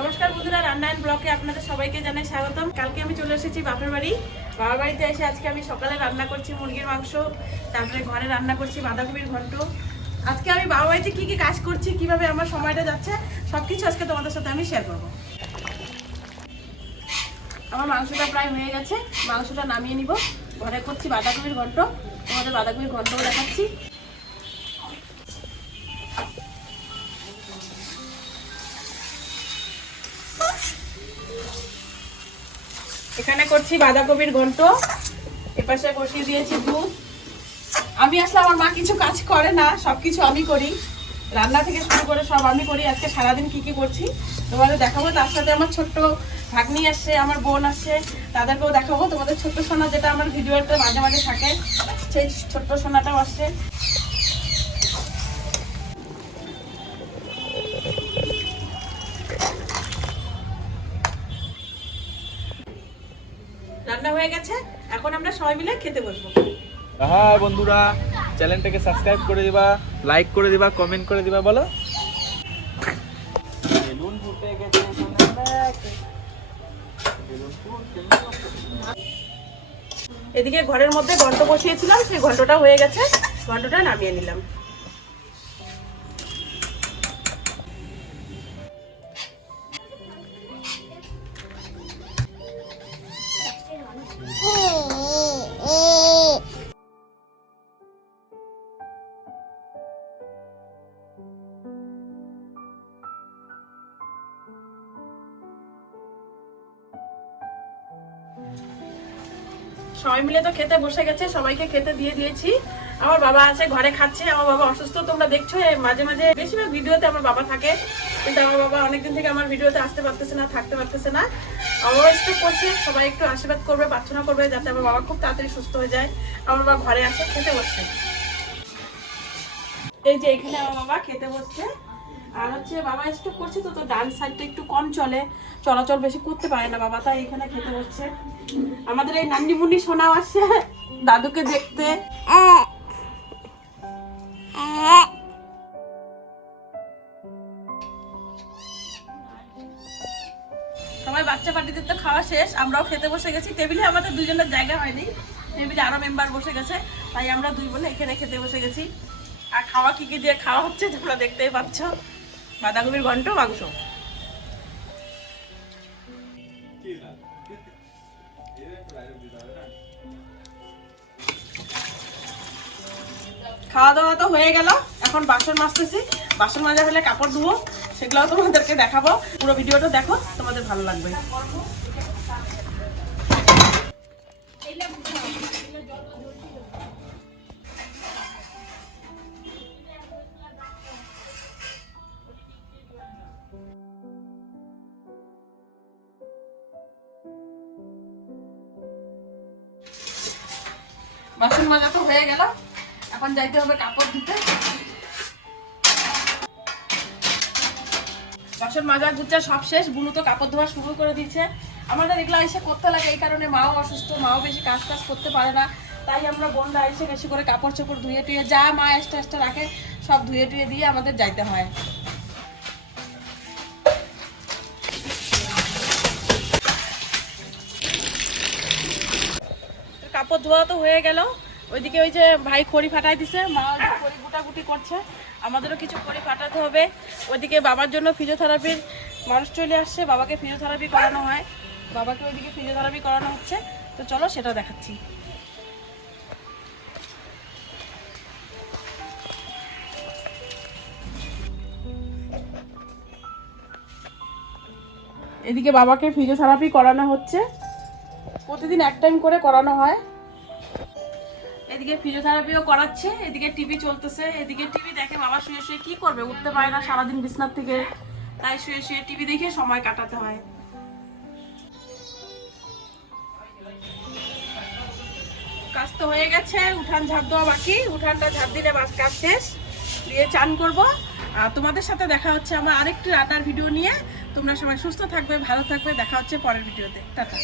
নমস্কার বন্ধুরা রান্নায়ন ব্লকে আপনাদের সবাইকে জানাই স্বাগতম। কালকে আমি চলে এসেছি বাপের বাড়ি। বাবার বাড়িতে এসে আজকে আমি সকালে রান্না করছি মুরগির মাংস, তারপরে ঘরে রান্না করছি বাঁধাকপির ঘন্ট। আজকে আমি বাবা বাড়িতে কী কী কাজ করছি, কীভাবে আমার সময়টা যাচ্ছে সব কিছু আজকে তোমাদের সাথে আমি শেয়ার করব। আমার মাংসটা প্রায় হয়ে গেছে, মাংসটা নামিয়ে নিব। ঘরে করছি বাঁধাকপির ঘন্ট, তোমাদের বাঁধাকপির ঘন্টও দেখাচ্ছি। এখানে করছি বাঁধাকপির ঘন্ট। এপাশে বসিয়ে দিয়েছি দুধ। আমি আসলে আমার মা কিছু কাজ করে না সব কিছু আমি করি। রান্না থেকে শুরু করে সব আমি করি। আজকে সারাদিন কি কি করছি তোমাদের দেখাবো। তার সাথে আমার ছোট্ট ভাগ্নি আসছে, আমার বোন আসছে, তাদেরকেও দেখাবো। তোমাদের ছোট্ট সোনা যেটা আমার ভিডিওতে মাঝে মাঝে থাকে, সেই ছোট্ট সোনাটাও আসছে। রান্না হয়ে গেছে এখন আমরা সবাই মিলে খেতে বসবো। হ্যাঁ বন্ধুরা চ্যানেলটাকে সাবস্ক্রাইব করে দিবা লাইক করে দিবা কমেন্ট করে দিবা বলো। বেলুন ফুটে গেছে এদিকে ঘরের মধ্যে ঘন্ট বসিয়েছিলাম সেই ঘন্টটা হয়ে গেছে ঘন্টটা নামিয়ে নিলাম। সবাই মিলে তো খেতে বসে গেছে, সবাইকে খেতে দিয়ে দিয়েছি। আমার বাবা আছে, ঘরে খাচ্ছে, আমার বাবা অসুস্থ, তোমরা দেখছ মাঝে মাঝে বেশিরভাগ ভিডিওতে আমার বাবা থাকে। কিন্তু আমার বাবা অনেকদিন থেকে আমার ভিডিওতে আসতে পারতেছে না, থাকতে পারতেছে না। আমার বাবা একটু করছে, সবাই একটু আশীর্বাদ করবে, প্রার্থনা করবে, যাতে আমার বাবা খুব তাড়াতাড়ি সুস্থ হয়ে যায়। আমার বাবা ঘরে আসে খেতে বসছে। এই যে এখানে আমার বাবা খেতে বসছে। আর হচ্ছে বাবা স্টক করছে তো তো ডান সাইডটা একটু কম চলে। চলাচল বেশি করতে পারে না বাবা, তাই এখানে খেতে বসছে। আমাদের এই নান্নিমুন্নি শোনাও আসছে দাদুকে দেখতে। সবাই বাচ্চা পার্টিদের তো খাওয়া শেষ, আমরাও খেতে বসে গেছি। টেবিলে আমাদের দুজনের জায়গা হয়নি, টেবিলে আরও মেম্বার বসে গেছে, তাই আমরা দুই বোনে এখানে খেতে বসে গেছি। আর খাওয়া কি কি দিয়ে খাওয়া হচ্ছে তোমরা দেখতেই পাচ্ছ। বাঁধাকপির ঘন্ট মাংস খাওয়া দাওয়া তো হয়ে গেল। এখন বাসন মাজতেছি। বাসন মাজা হলে কাপড় ধুবো। সেগুলোও তোমাদেরকে দেখাবো। পুরো ভিডিওটা দেখো, তোমাদের ভালো লাগবে। বাসন মাজা তো হয়ে গেল। এখন যাইতে হবে কাপড় ধুতে। বাসন মাজা গুচ্ছা সব শেষ, বুনু তো কাপড় ধোয়া শুরু করে দিয়েছে। আমাদের এগুলো এসে করতে লাগে, এই কারণে মাও অসুস্থ, মাও বেশি কাজ টাজ করতে পারে না। তাই আমরা বোনরা এসে বেশি করে কাপড় চোপড় ধুয়ে টুয়ে যা মা এক্সট্রা এক্সট্রা রাখে, সব ধুয়ে টুয়ে দিয়ে আমাদের যাইতে হয়। ধোয়া তো হয়ে গেল। ওইদিকে ওই যে ভাই খড়ি ফাটাই দিছে, মা খড়ি গুটাগুটি করছে। আমাদেরও কিছু খড়ি ফাটাতে হবে। ওইদিকে বাবার জন্য ফিজিওথেরাপির মানুষ চলে আসছে, বাবাকে ফিজিওথেরাপি করানো হয়। বাবাকে ওইদিকে ফিজিওথেরাপি করানো হচ্ছে। তো চলো সেটা দেখাচ্ছি। এদিকে বাবাকে ফিজিওথেরাপি করানো হচ্ছে। প্রতিদিন এক টাইম করে করানো হয়। এদিকে ফিজিওথেরাপিও করাচ্ছে, এদিকে টিভি চলতেছে, এদিকে টিভি দেখে বাবা শুয়ে শুয়ে কি করবে? উঠতে পারে না সারাদিন বিছনার থেকে। তাই শুয়ে শুয়ে টিভি দেখে সময় কাটাতে হয়। কাজ তো হয়ে গেছে, উঠান ঝাড় দেওয়া বাকি। উঠানটা ঝাড় দিলে বাস কাজ শেষ। দিয়ে চান করব। আর তোমাদের সাথে দেখা হচ্ছে আমার আরেকটি রান্নার ভিডিও নিয়ে। তোমরা সবাই সুস্থ থাকবে, ভালো থাকবে। দেখা হচ্ছে পরের ভিডিওতে টাটা।